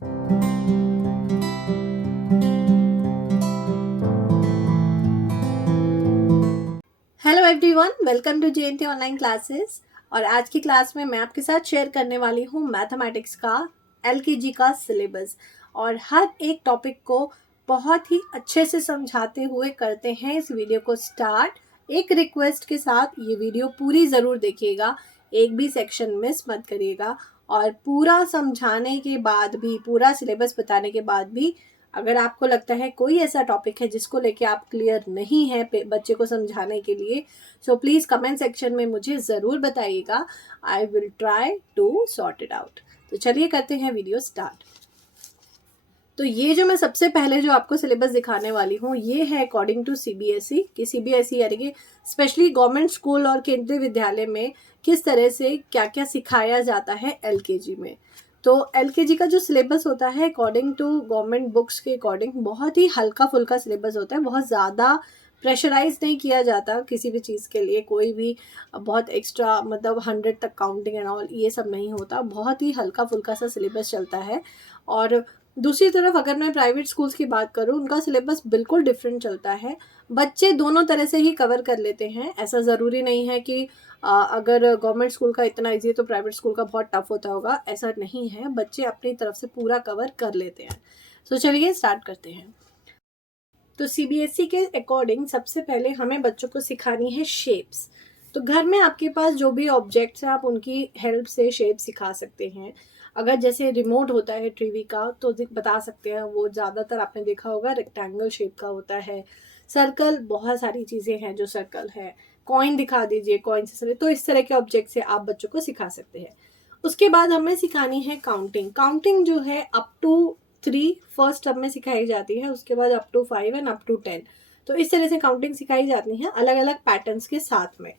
Hello everyone, welcome to JNT online classes. और आज की क्लास में मैं आपके साथ शेयर करने वाली हूँ मैथमेटिक्स का एलकेजी का सिलेबस। और हर एक टॉपिक को बहुत ही अच्छे से समझाते हुए करते हैं इस वीडियो को स्टार्ट। एक रिक्वेस्ट के साथ ये वीडियो पूरी ज़रूर देखिएगा, एक भी सेक्शन मिस मत करिएगा। और पूरा समझाने के बाद भी, पूरा सिलेबस बताने के बाद भी, अगर आपको लगता है कोई ऐसा टॉपिक है जिसको लेके आप क्लियर नहीं है बच्चे को समझाने के लिए, सो प्लीज़ कमेंट सेक्शन में मुझे ज़रूर बताइएगा। I will try to sort it out. तो चलिए करते हैं वीडियो स्टार्ट। तो ये जो मैं सबसे पहले जो आपको सिलेबस दिखाने वाली हूँ, ये है अकॉर्डिंग टू सीबीएसई कि सीबीएसई यानी कि स्पेशली गवर्नमेंट स्कूल और केंद्रीय विद्यालय में किस तरह से क्या क्या सिखाया जाता है एलकेजी में। तो एलकेजी का जो सिलेबस होता है अकॉर्डिंग टू गवर्नमेंट बुक्स के अकॉर्डिंग बहुत ही हल्का फुल्का सिलेबस होता है। बहुत ज़्यादा प्रेशराइज नहीं किया जाता किसी भी चीज़ के लिए, कोई भी बहुत एक्स्ट्रा मतलब 100 तक काउंटिंग एंड ऑल ये सब नहीं होता। बहुत ही हल्का फुल्का सा सिलेबस चलता है। और दूसरी तरफ अगर मैं प्राइवेट स्कूल्स की बात करूँ, उनका सिलेबस बिल्कुल डिफरेंट चलता है। बच्चे दोनों तरह से ही कवर कर लेते हैं। ऐसा ज़रूरी नहीं है कि अगर गवर्नमेंट स्कूल का इतना इजी है तो प्राइवेट स्कूल का बहुत टफ होता होगा, ऐसा नहीं है। बच्चे अपनी तरफ से पूरा कवर कर लेते हैं। तो चलिए स्टार्ट करते हैं। तो सीबीएसई के अकॉर्डिंग सबसे पहले हमें बच्चों को सिखानी है शेप्स। तो घर में आपके पास जो भी ऑब्जेक्ट्स हैं, आप उनकी हेल्प से शेप सिखा सकते हैं। अगर जैसे रिमोट होता है टीवी का तो बता सकते हैं, वो ज़्यादातर आपने देखा होगा रेक्टेंगल शेप का होता है। सर्कल, बहुत सारी चीज़ें हैं जो सर्कल है। कॉइन दिखा दीजिए, कॉइन से, तो इस तरह के ऑब्जेक्ट से आप बच्चों को सिखा सकते हैं। उसके बाद हमें सिखानी है काउंटिंग। काउंटिंग जो है अप टू 3 फर्स्ट टर्म में सिखाई जाती है, उसके बाद up to 5 and up to 10। तो इस तरह से काउंटिंग सिखाई जाती है अलग अलग पैटर्न्स के साथ में।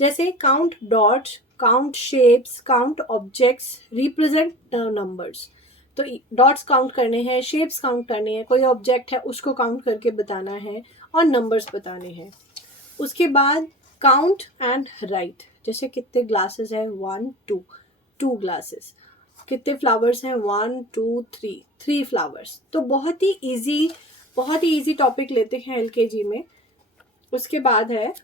जैसे count dots, count shapes, count objects, represent numbers. तो डॉट्स काउंट करने हैं, शेप्स काउंट करने हैं, कोई ऑब्जेक्ट है उसको काउंट करके बताना है और नंबर्स बताने हैं। उसके बाद काउंट एंड राइट, जैसे कितने ग्लासेस है, 1 2, 2 ग्लासेस। कितने फ्लावर्स हैं, 1 2 3, 3 फ्लावर्स। तो बहुत ही इजी टॉपिक लेते हैं एलकेजी में। उसके बाद है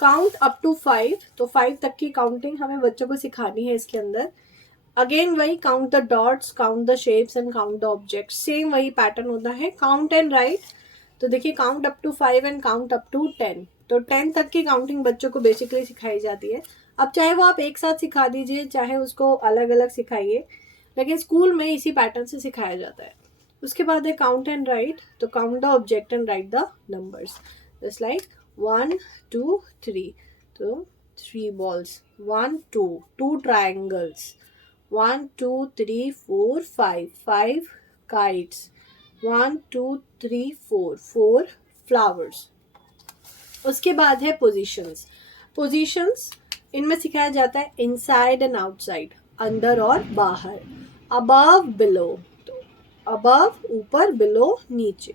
काउंट अप टू 5। तो 5 तक की काउंटिंग हमें बच्चों को सिखानी है इसके अंदर। अगेन वही count the dots, count the shapes and count the object, same वही पैटर्न होता है। काउंट एंड राइट, तो देखिए count up to 5 and count up to 10। तो 10 तक की काउंटिंग बच्चों को बेसिकली सिखाई जाती है। अब चाहे वो आप एक साथ सिखा दीजिए, चाहे उसको अलग अलग सिखाइए, लेकिन स्कूल में इसी पैटर्न से सिखाया जाता है। उसके बाद है काउंट एंड राइट। तो count the object and right the numbers, just like 1 2 3। तो 3 balls, 1 2, 2 triangles, 1 2 3 4 5, 5 kites, 1 2 3 4, 4 flowers। उसके बाद है पोजीशंस। पोजीशंस इनमें सिखाया जाता है इनसाइड एंड आउटसाइड, अंदर और बाहर, अबव बिलो। तो अबव ऊपर, बिलो नीचे,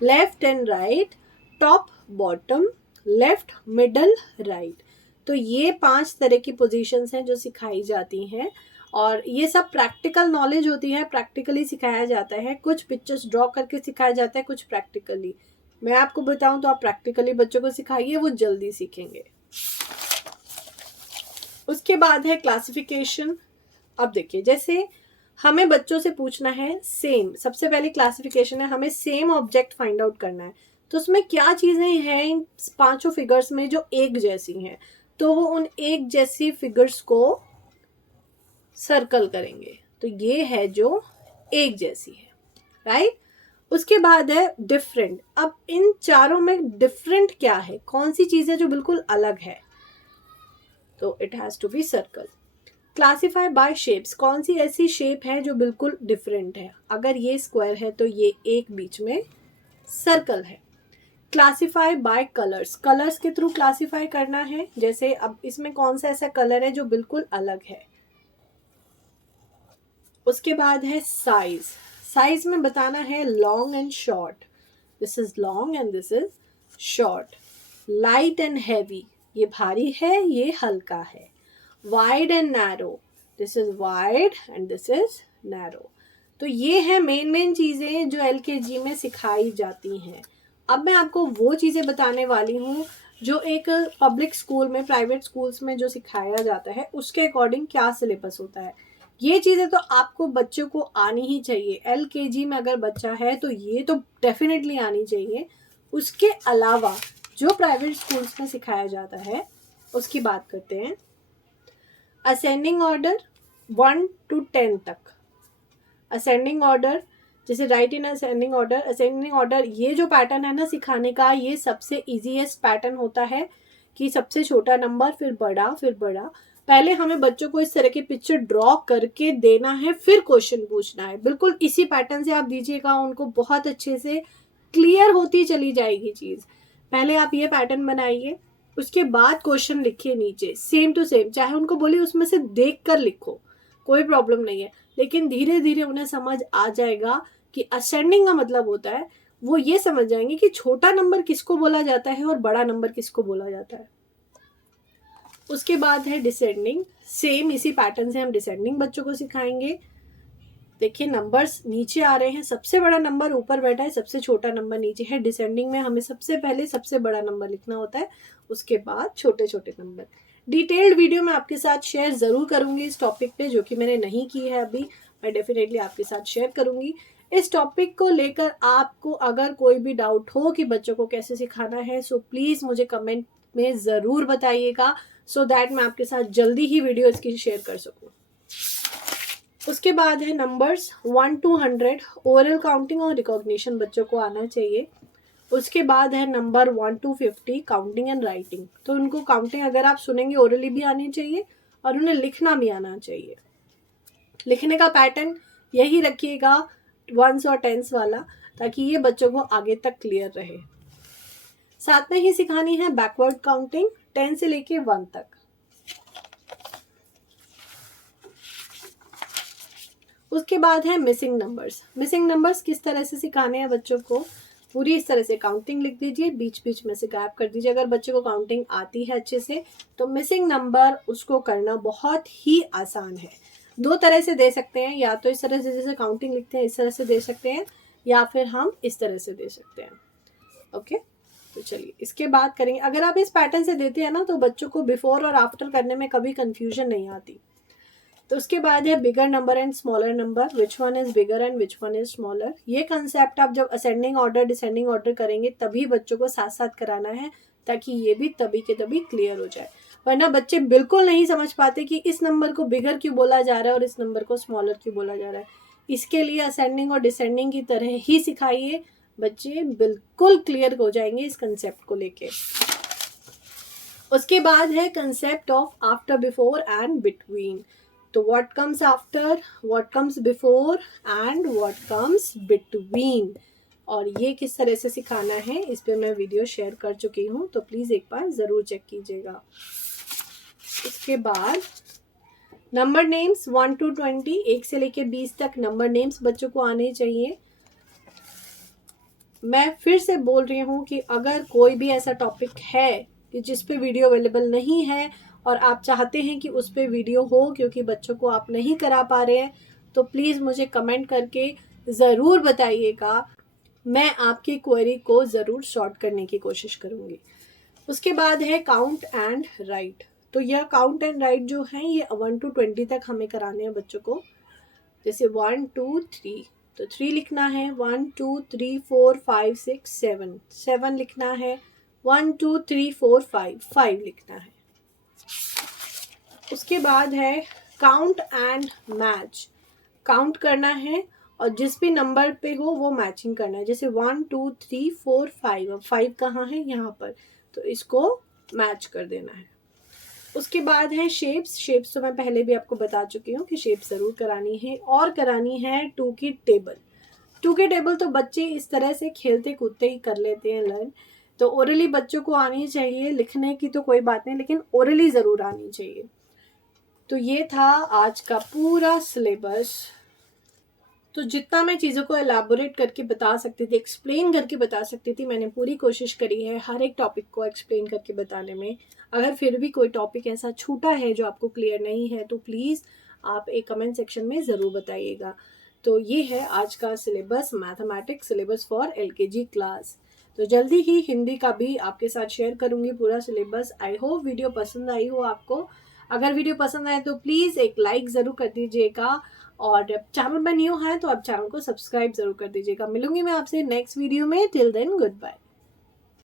left and right, top bottom, left middle right. तो ये 5 तरह की पोजीशंस हैं जो सिखाई जाती हैं। और ये सब प्रैक्टिकल नॉलेज होती है, प्रैक्टिकली सिखाया जाता है। कुछ पिक्चर्स ड्रॉ करके सिखाया जाता है, कुछ प्रैक्टिकली। मैं आपको बताऊं तो आप प्रैक्टिकली बच्चों को सिखाइए, वो जल्दी सीखेंगे। उसके बाद है क्लासिफिकेशन। अब देखिए, जैसे हमें बच्चों से पूछना है सेम, सबसे पहले क्लासिफिकेशन है, हमें सेम ऑब्जेक्ट फाइंड आउट करना है। तो उसमें क्या चीज़ें हैं इन 5 फिगर्स में जो एक जैसी हैं, तो वो उन एक जैसी फिगर्स को सर्कल करेंगे। तो ये है जो एक जैसी है, राइट। उसके बाद है डिफरेंट। अब इन चारों में डिफरेंट क्या है, कौन सी चीज़ है जो बिल्कुल अलग है, तो it has to be circle. Classify by shapes, कौन सी ऐसी शेप है जो बिल्कुल डिफरेंट है। अगर ये स्क्वायर है तो ये एक बीच में सर्कल है। क्लासीफाई बाय कलर्स, कलर्स के थ्रू क्लासीफाई करना है। जैसे अब इसमें कौन सा ऐसा कलर है जो बिल्कुल अलग है। उसके बाद है साइज। साइज में बताना है long and short, this is long and this is short. Light and heavy, ये भारी है, ये हल्का है। Wide and narrow, this is wide and this is narrow. तो ये है मेन चीज़ें जो LKG में सिखाई जाती हैं। अब मैं आपको वो चीज़ें बताने वाली हूँ जो एक पब्लिक स्कूल में, प्राइवेट स्कूल्स में जो सिखाया जाता है उसके अकॉर्डिंग क्या सिलेबस होता है। ये चीज़ें तो आपको बच्चों को आनी ही चाहिए। LKG में अगर बच्चा है तो ये तो डेफिनेटली आनी चाहिए। उसके अलावा जो प्राइवेट स्कूल्स में सिखाया जाता है उसकी बात करते हैं। असेंडिंग ऑर्डर 1 to 10 तक। असेंडिंग ऑर्डर जैसे right in ascending order, ascending order ये जो पैटर्न है ना सिखाने का, ये सबसे ईजीएस्ट पैटर्न होता है कि सबसे छोटा नंबर फिर बड़ा फिर बड़ा। पहले हमें बच्चों को इस तरह की पिक्चर ड्रॉ करके देना है, फिर क्वेश्चन पूछना है। बिल्कुल इसी पैटर्न से आप दीजिएगा, उनको बहुत अच्छे से क्लियर होती चली जाएगी चीज़। पहले आप ये पैटर्न बनाइए, उसके बाद क्वेश्चन लिखिए नीचे सेम टू सेम। चाहे उनको बोलिए उसमें से देख कर लिखो, कोई प्रॉब्लम नहीं है, लेकिन धीरे धीरे उन्हें समझ आ जाएगा कि असेंडिंग का मतलब होता है, वो ये समझ जाएंगे कि छोटा नंबर किसको बोला जाता है और बड़ा नंबर किसको बोला जाता है। उसके बाद है डिसेंडिंग। सेम इसी पैटर्न से हम डिसेंडिंग बच्चों को सिखाएंगे। देखिए नंबर्स नीचे आ रहे हैं, सबसे बड़ा नंबर ऊपर बैठा है, सबसे छोटा नंबर नीचे है। डिसेंडिंग में हमें सबसे पहले सबसे बड़ा नंबर लिखना होता है, उसके बाद छोटे छोटे नंबर। डिटेल्ड वीडियो मैं आपके साथ शेयर ज़रूर करूंगी इस टॉपिक पे, जो कि मैंने नहीं की है अभी, मैं डेफिनेटली आपके साथ शेयर करूंगी। इस टॉपिक को लेकर आपको अगर कोई भी डाउट हो कि बच्चों को कैसे सिखाना है, सो प्लीज़ मुझे कमेंट में ज़रूर बताइएगा, सो दैट मैं आपके साथ जल्दी ही वीडियो इसकी शेयर कर सकूँ। उसके बाद है नंबर्स 1 to 100, ओरल काउंटिंग और रिकॉग्निशन बच्चों को आना चाहिए। उसके बाद है number 1 to 50, counting and writing. तो उनको काउंटिंग अगर आप सुनेंगे ओरली भी आनी चाहिए और उन्हें लिखना भी आना चाहिए। लिखने का पैटर्न यही रखिएगा 1s और 10s वाला, ताकि ये बच्चों को आगे तक क्लियर रहे। साथ में ही सिखानी है बैकवर्ड काउंटिंग 10 से लेके 1 तक। उसके बाद है मिसिंग नंबर्स। मिसिंग नंबर्स किस तरह से सिखाने हैं बच्चों को, पूरी इस तरह से काउंटिंग लिख दीजिए, बीच बीच में से गैप कर दीजिए। अगर बच्चे को काउंटिंग आती है अच्छे से तो मिसिंग नंबर उसको करना बहुत ही आसान है। 2 तरह से दे सकते हैं, या तो इस तरह से जैसे काउंटिंग लिखते हैं इस तरह से दे सकते हैं, या फिर हम इस तरह से दे सकते हैं। ओके, तो चलिए इसके बाद करेंगे। अगर आप इस पैटर्न से देते हैं ना तो बच्चों को बिफोर और आफ्टर करने में कभी कंफ्यूजन नहीं आती। तो उसके बाद है bigger number and smaller number, which one is bigger and which one is smaller. ये कंसेप्ट आप जब असेंडिंग ऑर्डर डिसेंडिंग ऑर्डर करेंगे तभी बच्चों को साथ साथ कराना है, ताकि ये भी तभी के तभी क्लियर हो जाए। वरना बच्चे बिल्कुल नहीं समझ पाते कि इस नंबर को बिगर क्यों बोला जा रहा है और इस नंबर को स्मॉलर क्यों बोला जा रहा है। इसके लिए असेंडिंग और डिसेंडिंग की तरह ही सिखाइए, बच्चे बिल्कुल क्लियर हो जाएंगे इस कंसेप्ट को लेके। उसके बाद है concept of after, before and between. तो what comes after, what comes before and what comes between, और ये किस तरह से सिखाना है इस पे मैं वीडियो शेयर कर चुकी हूँ, तो प्लीज़ एक बार ज़रूर चेक कीजिएगा। इसके बाद नंबर नेम्स 1 to 20, 1 से लेके 20 तक नंबर नेम्स बच्चों को आने चाहिए। मैं फिर से बोल रही हूँ कि अगर कोई भी ऐसा टॉपिक है कि जिस पे वीडियो अवेलेबल नहीं है और आप चाहते हैं कि उस पे वीडियो हो क्योंकि बच्चों को आप नहीं करा पा रहे हैं, तो प्लीज़ मुझे कमेंट करके ज़रूर बताइएगा। मैं आपकी क्वेरी को ज़रूर सॉर्ट करने की कोशिश करूँगी। उसके बाद है काउंट एंड राइट। तो यह काउंट एंड राइट जो है ये 1 to 20 तक हमें कराने हैं बच्चों को। जैसे 1 2 3, तो 3 लिखना है, 1 2 3 4 5 6 7, 7 लिखना है, 1 2 3 4 5, 5 लिखना है। उसके बाद है काउंट एंड मैच। काउंट करना है और जिस भी नंबर पे हो वो मैचिंग करना है। जैसे 1 2 3 4 5, अब 5 कहाँ है, यहाँ पर, तो इसको मैच कर देना है। उसके बाद है शेप्स। शेप्स तो मैं पहले भी आपको बता चुकी हूँ कि शेप ज़रूर करानी है, और करानी है 2 की टेबल। 2 की टेबल तो बच्चे इस तरह से खेलते कूदते ही कर लेते हैं लर्न। तो ओरली बच्चों को आनी चाहिए, लिखने की तो कोई बात नहीं, लेकिन ओरली ज़रूर आनी चाहिए। तो ये था आज का पूरा सिलेबस। तो जितना मैं चीज़ों को एलैबोरेट करके बता सकती थी, एक्सप्लेन करके बता सकती थी, मैंने पूरी कोशिश करी है हर एक टॉपिक को एक्सप्लेन करके बताने में। अगर फिर भी कोई टॉपिक ऐसा छूटा है जो आपको क्लियर नहीं है तो प्लीज़ आप एक कमेंट सेक्शन में ज़रूर बताइएगा। तो ये है आज का syllabus, mathematics syllabus for LKG class. तो जल्दी ही हिंदी का भी आपके साथ शेयर करूँगी पूरा सिलेबस। आई होप वीडियो पसंद आई हो आपको। अगर वीडियो पसंद आए तो प्लीज़ एक लाइक ज़रूर कर दीजिएगा, और चैनल में न्यू हैं तो आप चैनल को सब्सक्राइब ज़रूर कर दीजिएगा। मिलूंगी मैं आपसे नेक्स्ट वीडियो में। Till then good bye.